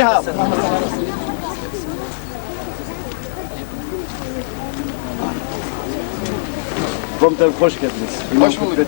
الفاتحة. Komutanım hoş geldiniz. Hoş bulduk.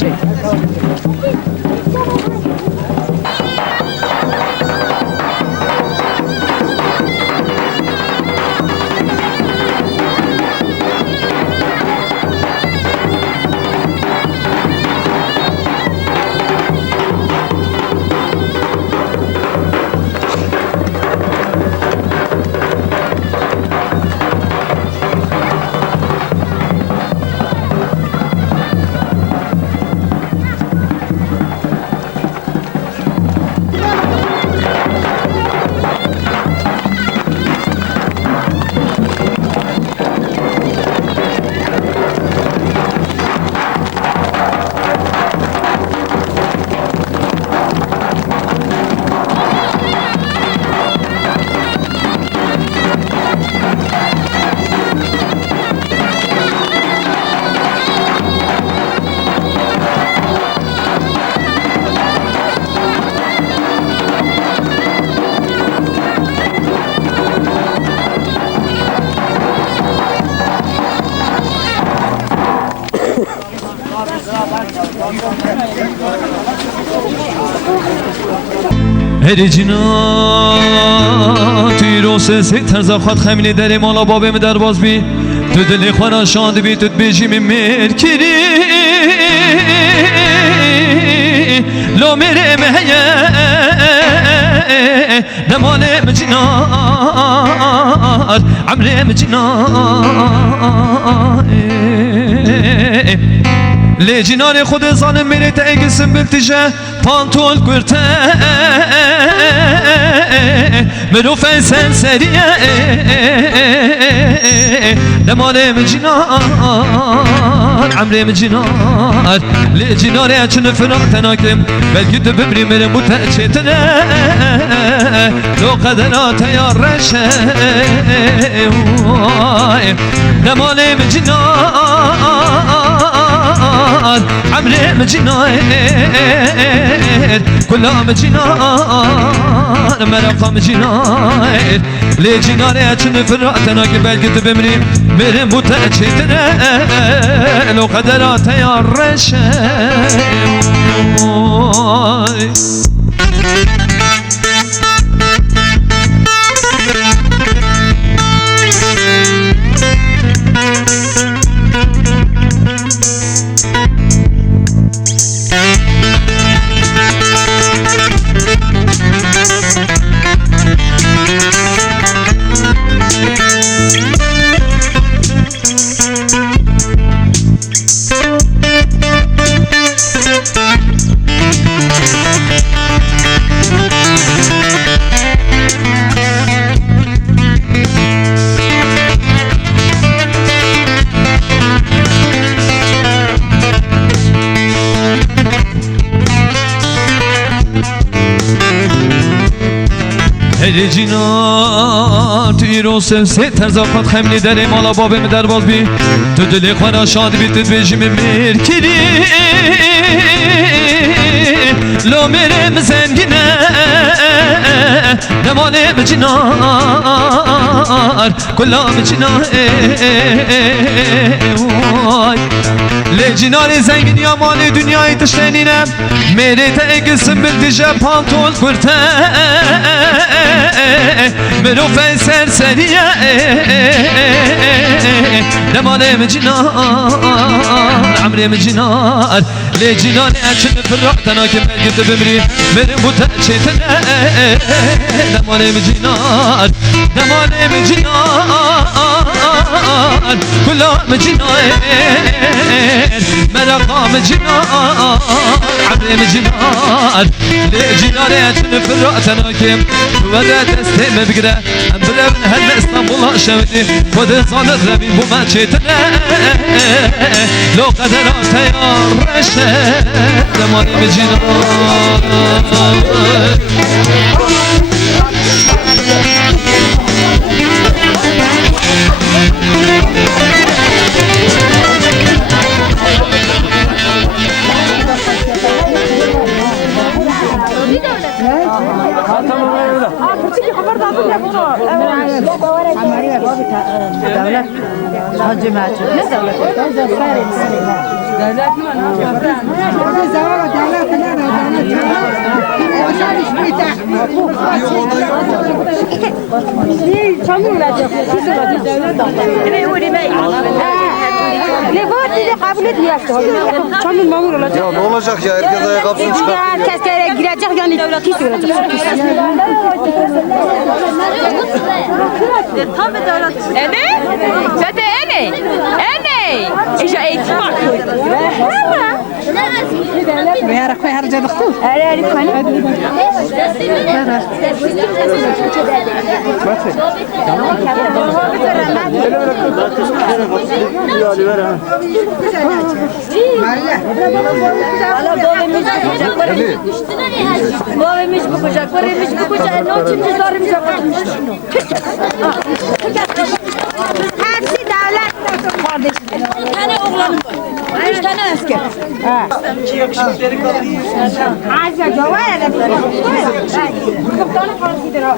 Çek. هر جناتی رو سه ترز خود خمیلی در مالا بابم در باز بی تو دل خوانا شاند بی تو بیجی می مرکری لو میره مهیه دمالم جنار عمرم جنار لی جنار خود ظالم میره تا اگه سنبل تیجه پانتول کرته مروفه سن سریه دمالم جنار عمرم جنار لی جناره چون فراق تناکم بلکه تو ببری میره متچتنه تو قدرات یا رشه دمالم جنار عمرم جنار كلهم جنار مرقم جنار لي جنار چون فراتنا که بلکه تو بمری بریم بوته چیتنه لو قدرات یا رشه میری جینا تو ایران سه ترزاقات خملی داره مالا بابم در باز بی تو دل خوانا شاد بی تو بجیم میر کری لو میرم زنگینه نمانم جنار کلام جنار لی جنار زنگین یا مال دنیای تشتینینم میره تا اگسم بلدیجه پانتول کرته مرو فیسر سریه نمانم جنار عمرم جنار لی جنار اچن فرعتنا که ملگت بمری میره بوتا چیتنه نمانم جنار نمانم جنار کلام جنار مرقام جنار عمرم جنار لی جنار اچن فرعتنا که ودا تستیم بگره ام برم هل اسطنبول شودی خود صالت ربی بو من چیتنه لو قدرات یار رشه نمانم جنار Ya ne olacak ya? Herkes ayakkabısını çıkartıyor. Herkes girecek yani devleti sürecek. Tam bir devlet. Evet. Zaten en iyi. İşte eğitim var. Veya koy harcadık da. Evet. Babamız bu kucak, varımız bu kucak, ne için bizlerimiz yapalım. Hepsi devlet kardeşim. Bir tane oğlanım var. 3 tane asker. Azra cevaya da bir. Kaptanın parasıdır o.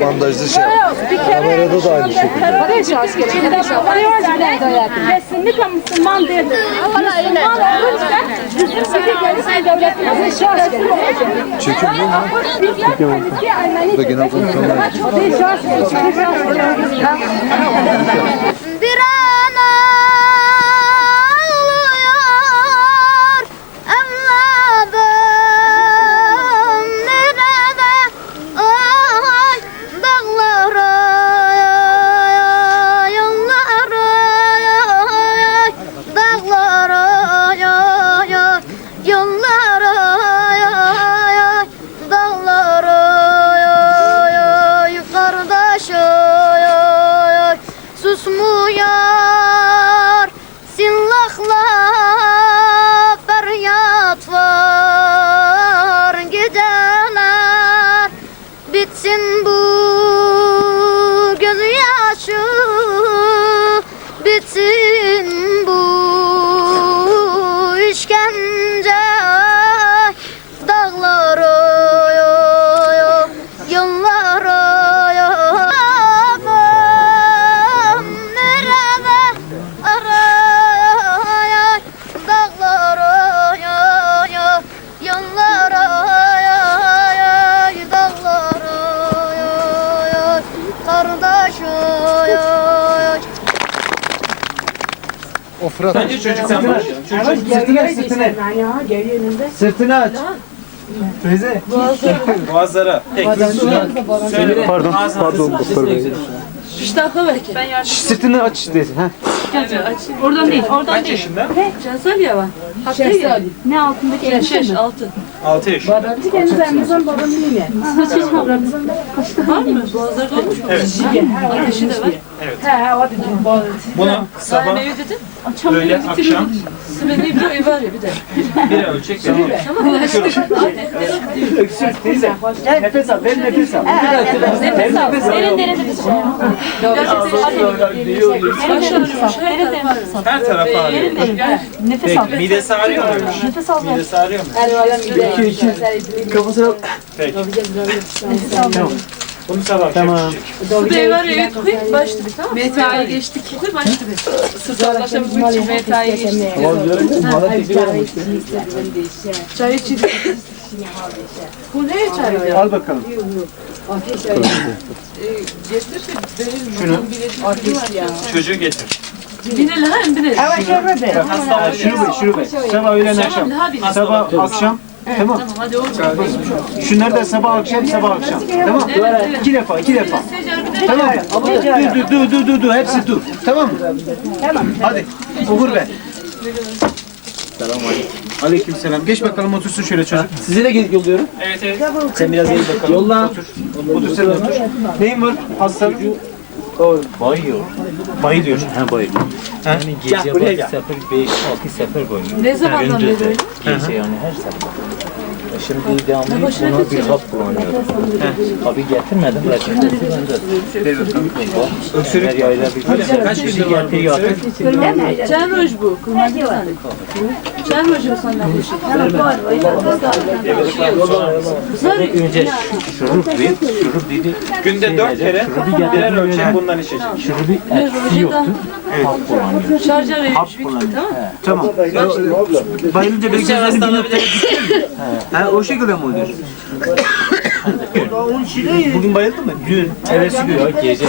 Bandajlı şey. Kamerada da aynı şekilde. Kesinlikle Müslüman değildir. Müslüman olunca bizim sizi devletimize şahs Çekim değil mi? Bu da genel konuşmalar. Bir an ağlıyor evladım nerede ay dağlara yollara dağlara yollara dağlara kardeşim susmuyor sillahla feryat var gideler bitsin bu gözyaşı bitsin bu işkence dağlara yollara nerede araya dağlara yollara dağlara kardeşim O Fırat. Sırtını aç. Sırtını aç. Teyze. Boğazlara. Söyle. Pardon doktor bey. İştahla belki. Ben yardım Sırtını aç teyze. Ha. Oradan değil, oradan değil. Cansel ya var. Hatta ne altındaki elbise altın. 6 yaş. Kendimizden babam bilmiyor. Hiç kavramızdan var mı? Boğazlarda olmuş mu? Evet. Ateşi de var. Evet. Bunu sabah öğle akşam Sümeni bir ay var ya bir de. bir ölçek devam. Tamam. Öksür teyze. Nefes al. Ben nefes al. Nefes al. Derin derin nefes al. Her tarafa ağrıyor. Nefes al. Midesi ağrıyor muymuş? Nefes al. Midesi ağrıyor mu? Kafasına Peki. Tamam. Bunu sabah akşam içecek. Bu da var ya koy başladı bir tamam. MTA'ya geçtik. Koy başladı. Sırtlaşan bu için MTA'ya geçtik. Çay içtik. Bu ne çay? Al bakalım. Getir Şunu. Çocuğu getir. Binelim hem binelim. Şunu be. Sabah öğlen akşam. Sabah akşam. Tamam. Hadi oğlum. Şunları da sabah akşam. Tamam. İki defa. Tamam. Dur. Hepsi dur. Tamam mı? Tamam. Hadi. Uğur be. Selamünaleyküm. Aleykümselam. Geç bakalım otursun şöyle çocuk. size de yolluyorum. Evet. Sen biraz eğil bakalım. Yolla. Otur sen otur. Neyin var? Hastalık. Bayıyor. Bayılıyor. Ha bayılıyor. Yani gece buraya bazı gel. sefer 5-6 sefer bayılıyor. Ne zamandan beri öyle? Gece yani her sefer. Şimdi devamlı ona bir hap kullanıyorum. Abi getirmedim. Öksürük. Her yayla bir kaç kişi getiriyor. Can roj bu. Can roju senden bu şey. Önce şurup dedi. Günde 4 kere birer ölçek bundan içecek. Şurubu etkisi yoktu. Hap kullanıyor. Şarjör vermiş bir tamam. Tamam. Bayılınca bir gözlerini bir noktaya Ha, o şekilde mi oluyor? Bugün bayıldı mı? Dün, evvelsi gün. Ya gece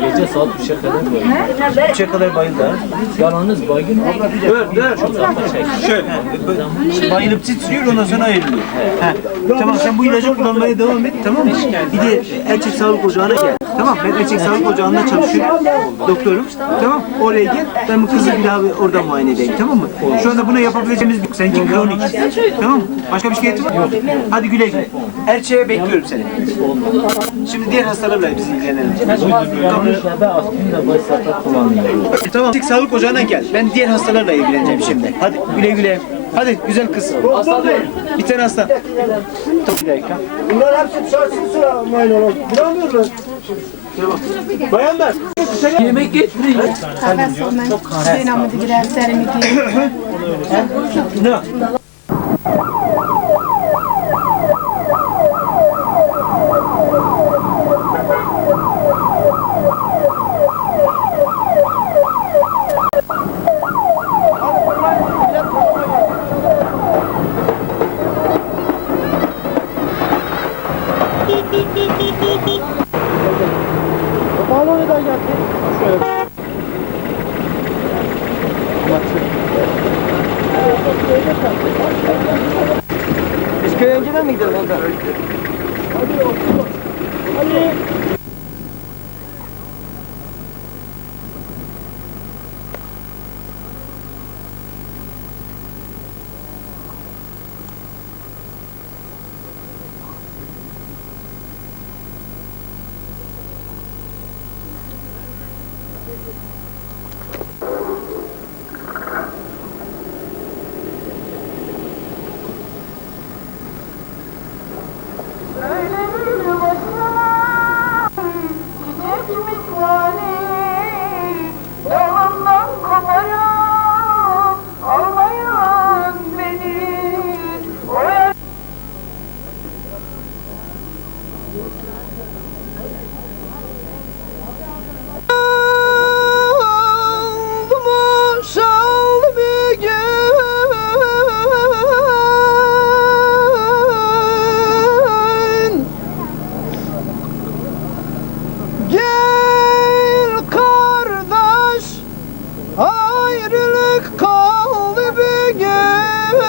gece saat 3'e kadar bayılıyor. 3'e kadar bayıldı ha. Yalnız baygın Dur. Şöyle. Bayılıp titriyor ondan sonra ayrılıyor. Ha. Tamam sen bu ilacı kullanmaya devam et tamam mı? Bir de erkek sağlık ocağına gel. Tamam ben erkek sağlık ocağında çalışıyorum. Doktorum. Tamam oraya gel. Ben bu kızı bir daha orada muayene edeyim tamam mı? Şu anda buna yapabileceğimiz bir seninki kronik. Tamam mı? Başka bir şikayetin var mı? Hadi güle güle. Erçeğe bekliyorum seni. Şimdi diğer hastalarla biz ilgilenelim. Tamam. Erkek sağlık ocağına gel. Ben diğer hastalarla ilgileneceğim şimdi. Hadi güle güle. Hadi güzel kız. Bir tane hasta. Bir dakika. Bunlar hepsi dışarısın sıra muayene olur. Bulamıyorlar. Bayanlar. Yemek getiriyor. Kahve sormayın. Dinamı girer, serimi girer. Ne? Balonu geldi. Biz köye önceden mi gidelim ondan? Hadi. Ayrılık kaldı bir gün.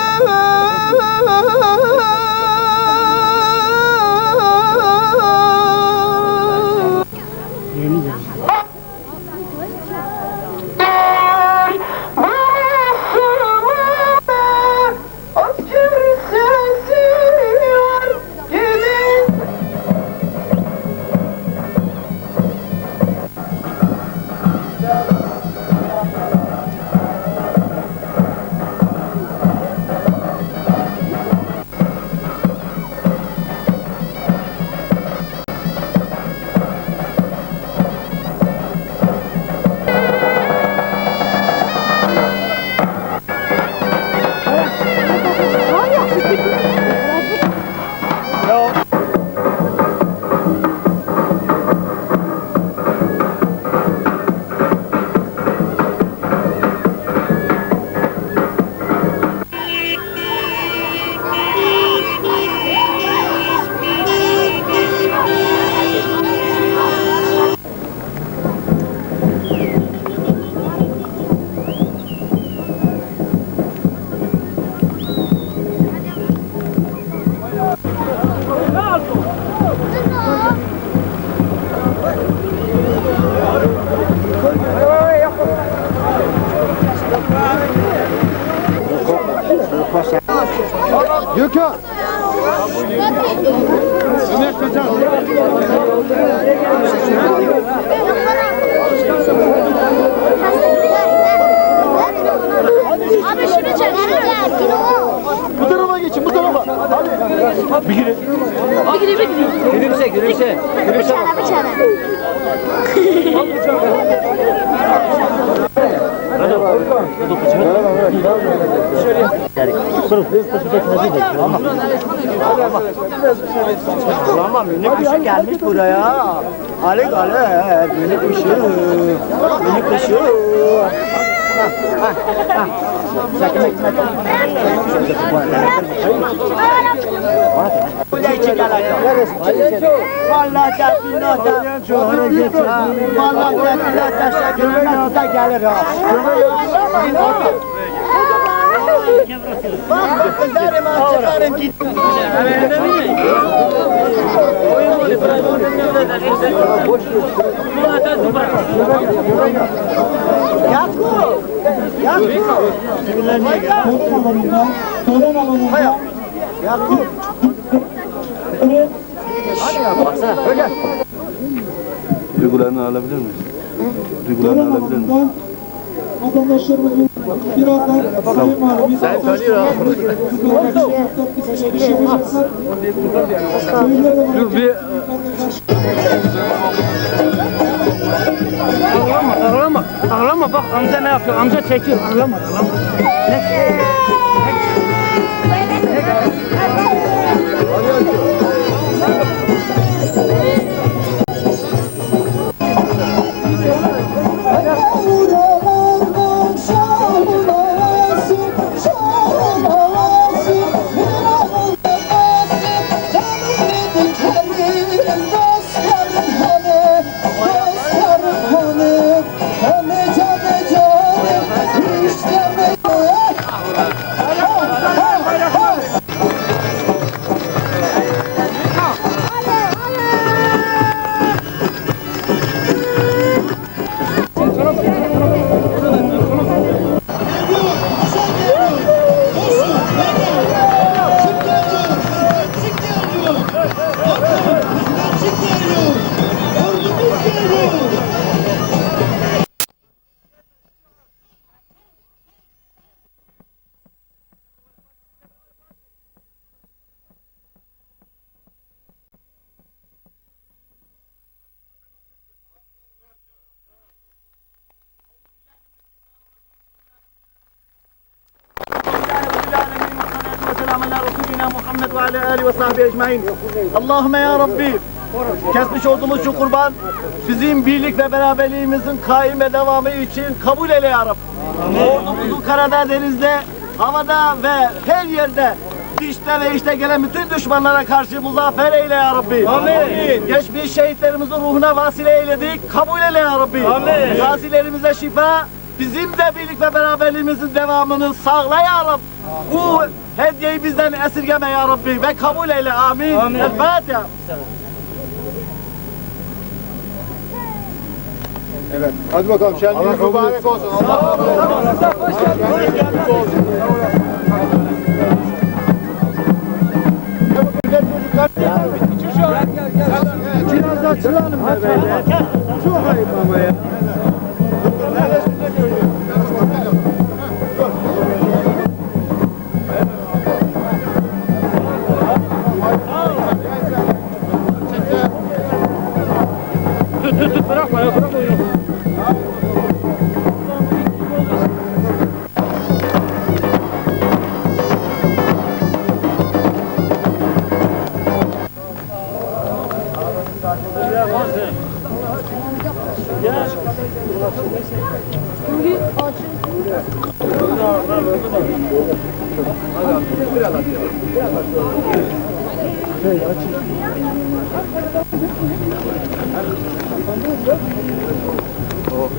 Gökhan. Ömer Kaçar. Abi şunu çek, şunu çek. Bu tarafa geçin, bu tarafa. Hadi. Bir gire. Gülümse, gülümse. Bıçağına. Ama minik kuşu gelmiş buraya. Ale ale, minik kuşu. Minik kuşu. Vallahi teşekkürler. Vallahi teşekkürler. Da gelir ha. Bak kızlarım çıkarım git. Yakup. Yakup. Yakup. Duygularını alabilir miyiz? Duygularını alabilir miyiz? Vatandaşlarımızın birazdan Sayın Valimiz Sen tanıyor Dur bir... Ağlama bak amca ne yapıyor? Amca çekiyor. Ağlama. Muhammed ve ala alihi ve sahbihi ecmaîn. Allahümme ya Rabbi, kesmiş olduğumuz şu kurban bizim birlik ve beraberliğimizin kaim ve devamı için kabul eyle ya Rabbi. Ordumuzu karada, denizde, havada ve her yerde dişte ve işte gelen bütün düşmanlara karşı muzaffer eyle ya Rabbi. Amin. Geçmiş şehitlerimizin ruhuna vasile eyledik. Kabul eyle ya Rabbi. Amin. Gazilerimize şifa, bizim de birlik ve beraberliğimizin devamını sağla ya Rabbi. Bu hediyeyi bizden esirgeme ya Rabbi ve kabul eyle. Amin. Amin. El Fatiha. Evet. Hadi bakalım. Şenliğiniz mübarek olsun. Allah biraz daha çılalım. Çok ayıp ama ya. Bırakma ya, bırakma ya.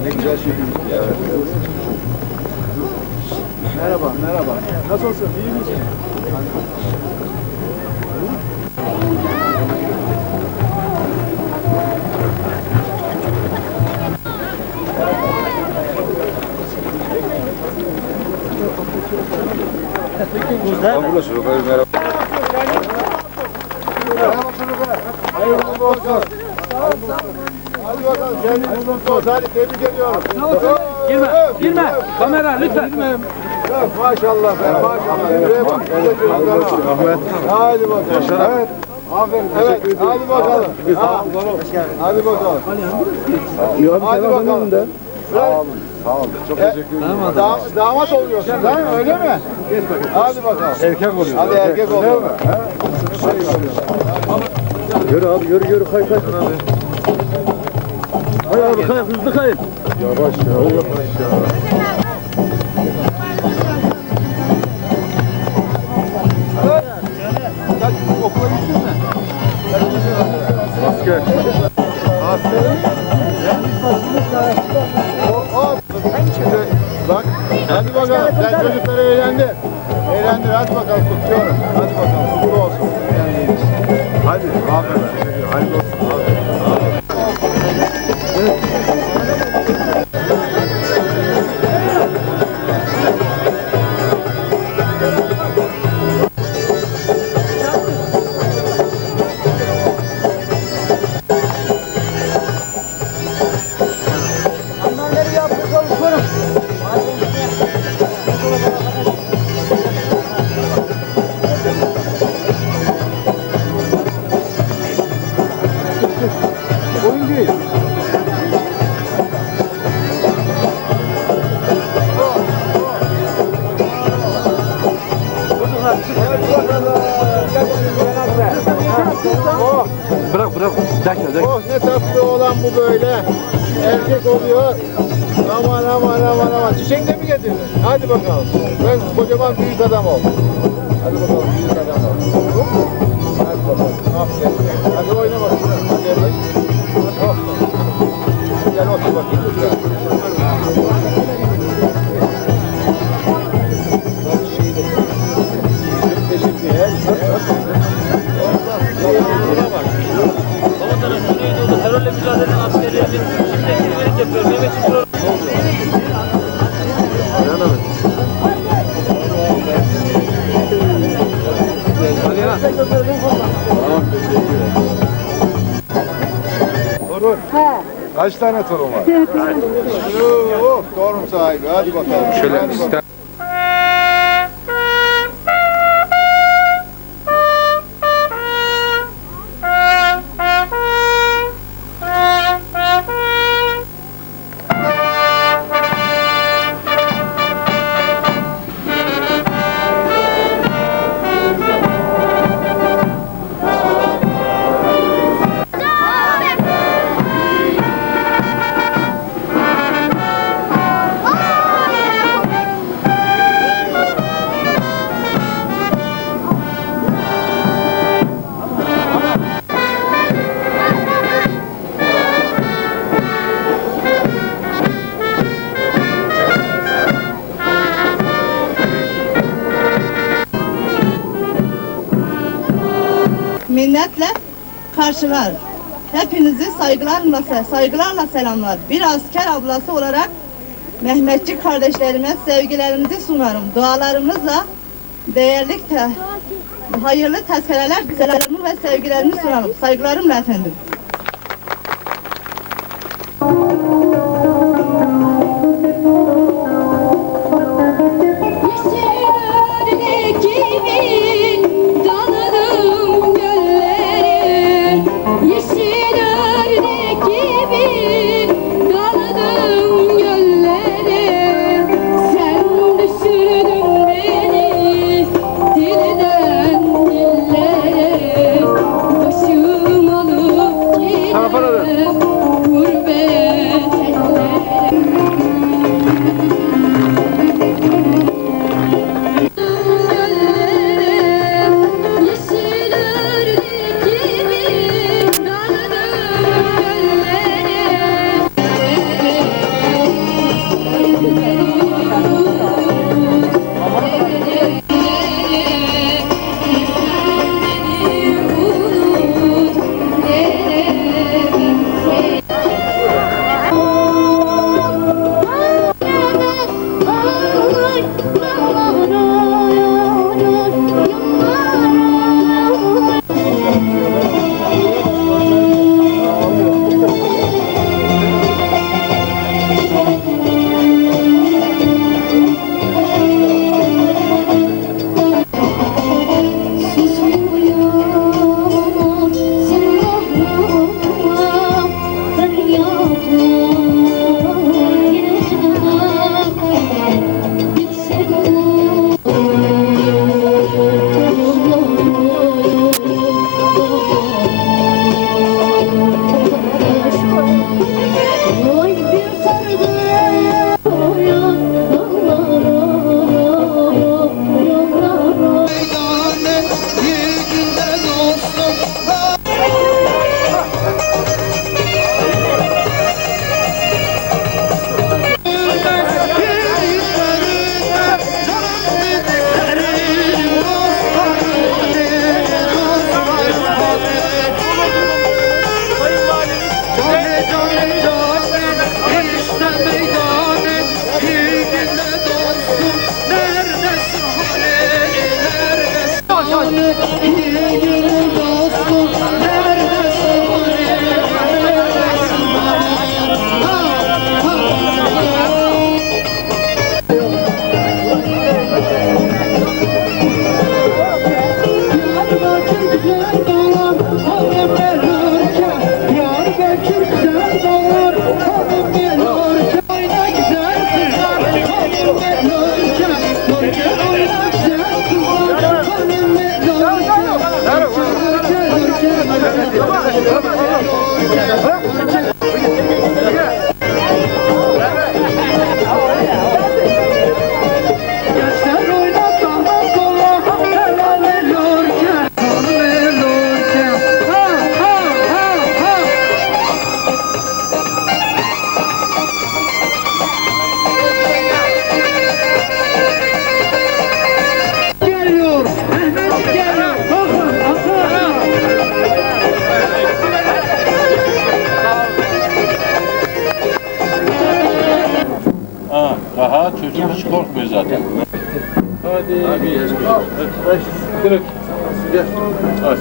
Ne güzel şey. Merhaba, merhaba. Nasılsın? İyi misin? Burada. Burası, merhaba. bakalım. Hadi bakalım. Kendiniz mutlu olsun. Hadi tebrik ediyorum. Girme. Kamera lütfen. Maşallah be. Maşallah. Şuraya bak. Ahmet. Hadi bakalım. Evet. Aferin. Evet. Hadi bakalım. Hadi bakalım. Hadi bakalım. Sağ olun. Sağ olun. Çok teşekkür ederim. Damat oluyorsun değil mi? Öyle mi? Hadi bakalım. Erkek oluyor. Hadi erkek oluyor. Yürü abi yürü kay. Hadi abi kay hızlı kayın. Yavaş ya. Okula gittin mi? Asker. Bak, hadi bakalım. Sen çocukları eğlendir. Eğlendir. Hadi bakalım tutuyorum. Hadi bakalım. Mutlu olsun. Hadi. Aferin. Hayırlı olsun. Bırak. Dökme. Oh ne tatlı olan bu böyle. Erkek oluyor. Aman. Çiçek de mi getirdin? Hadi bakalım. Ben kocaman büyük adam ol. Hadi bakalım büyük adam ol. Hadi bakalım. Aferin. Hadi oyna bakalım. Hadi evet. Oh. Gel otur bakayım. Gel. Terörle mücadele eden askerlerimiz şimdi ekmeğilik yapıyor. Mehmet Çiftçioğlu. Torun. Kaç tane torun var? Torun sahibi. Hadi bakalım. Şöyle Hadi bakalım. Minnetle karşılar. Hepinizi saygılarla selamlar. Bir asker ablası olarak Mehmetçik kardeşlerime sevgilerimizi sunarım. Dualarımızla hayırlı tezkereler, selamlarımı ve sevgilerimi sunarım. Saygılarımla efendim. Başım alıp Aha çocuk hiç korkmuyor zaten. Hadi. Direkt. Gel. Hadi.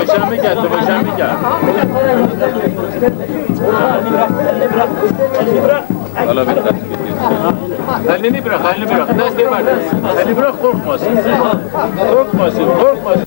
Başarımı geldi, başarımı geldi. Hala bir tane. Elini bırak, elini bırak. Ne isteyeyim? Elini bırak, korkmasın. Korkmasın, korkmasın.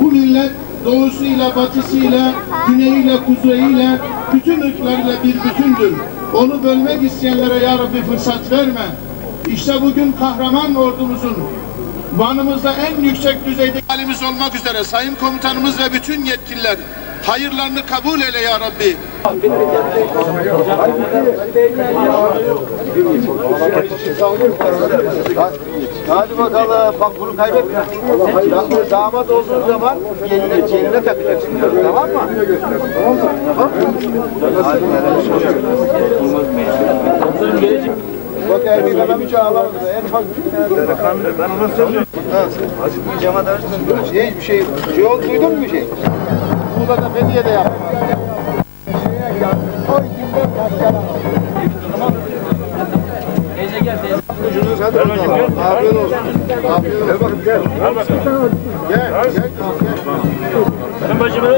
Bu millet doğusuyla, batısıyla, güneyiyle, kuzeyiyle, bütün ırklarıyla bir bütündür. Onu bölmek isteyenlere ya Rabbi fırsat verme. İşte bugün kahraman ordumuzun Van'ımızda en yüksek düzeyde halimiz olmak üzere sayın komutanımız ve bütün yetkililer hayırlarını kabul eyle ya Rabbi. Hadi bakalım. Bak bunu kaybetme. Damat olduğun zaman yerine takacaksın. Tamam mı? Bak erkek adam hiç ağlamadı. En ufak ben ona söylüyorum. Acıtmayacağıma dersin. Bir şey oldu, duydun mu bir şey? Burada da Fethiye'de yaptım. Ucunuz hadi bakalım. Afiyet olsun. Afiyet olsun. Gel bakayım gel. Gel. Gel. Sen başımı